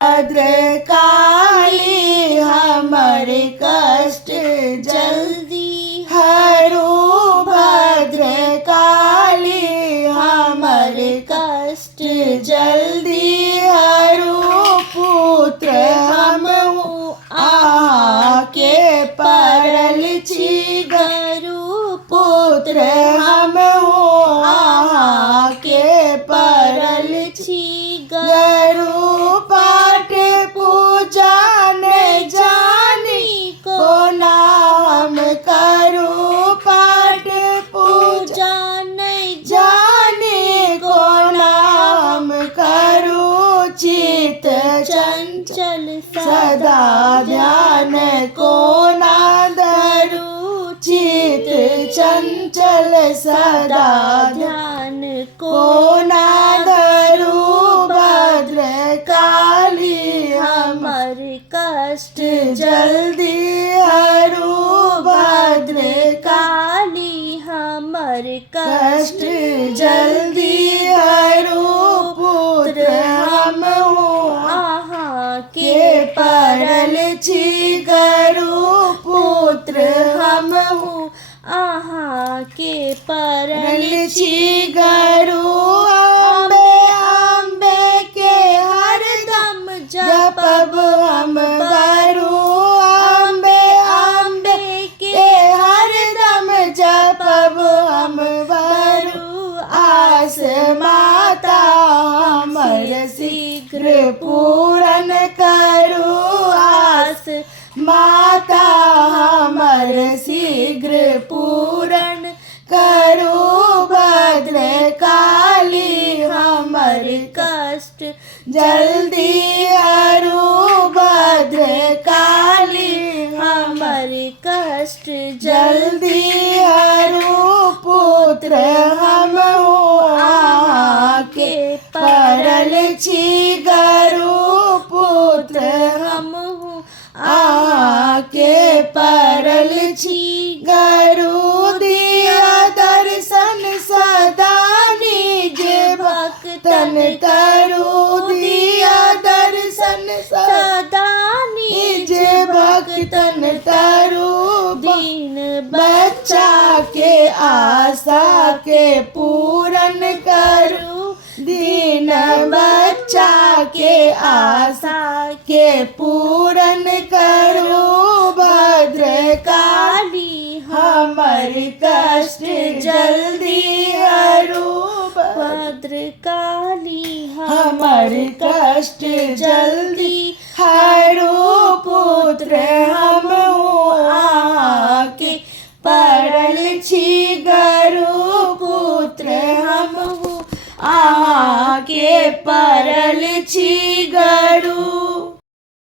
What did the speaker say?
भद्रकाली हमारे कष्ट जल्दी हरो। भद्रकाली हमारे कष्ट जल्दी हरो। पुत्र हम आके परल छी गरु। पुत्र हम आके परल छी गरु। पाठ पूजा न जानी को नाम करो। पाठ पूजा नहीं जाने को नाम करो। चित चंचल सदा ध्यान को ना धरो। चित चंचल सदा ध्यान को ना धरो। भद्रकाली हमारे कष्ट जल्दी हरो। भद्रकाली हमारे कष्ट जल्दी हरो। पुत्र हम आहा के परल छी गरु। पुत्र हम आहा के परल छी गरु। जपब हम बरु। अम्बे अम्बे के हरदम जपब हम बरु। आस माता हमर शीघ्र पूरन करो। आस माता हमर शीघ्र पूरन करो। भद्रकाली हमर कष्ट जल्दी हरो। भद्रकाली हमर कष्ट जल्दी हरो। पुत्र हम आके परल छी गरु। पुत्र हम आके परल छी गरु। दिया दर्शन सदा निज भक्तन तरो। दिया दर्शन सदा निज भक्तन तरो। दीन बच्चा के आशा के पूरन करो। दीन बच्चा के आशा के पूरन करो। भद्रकाली हमर कष्ट जल्दी हरो। भद्रकाली हमर कष्ट जल्दी हरो। पुत्र हम आके परल छी गरु। पुत्र हम आके परल छी गरु।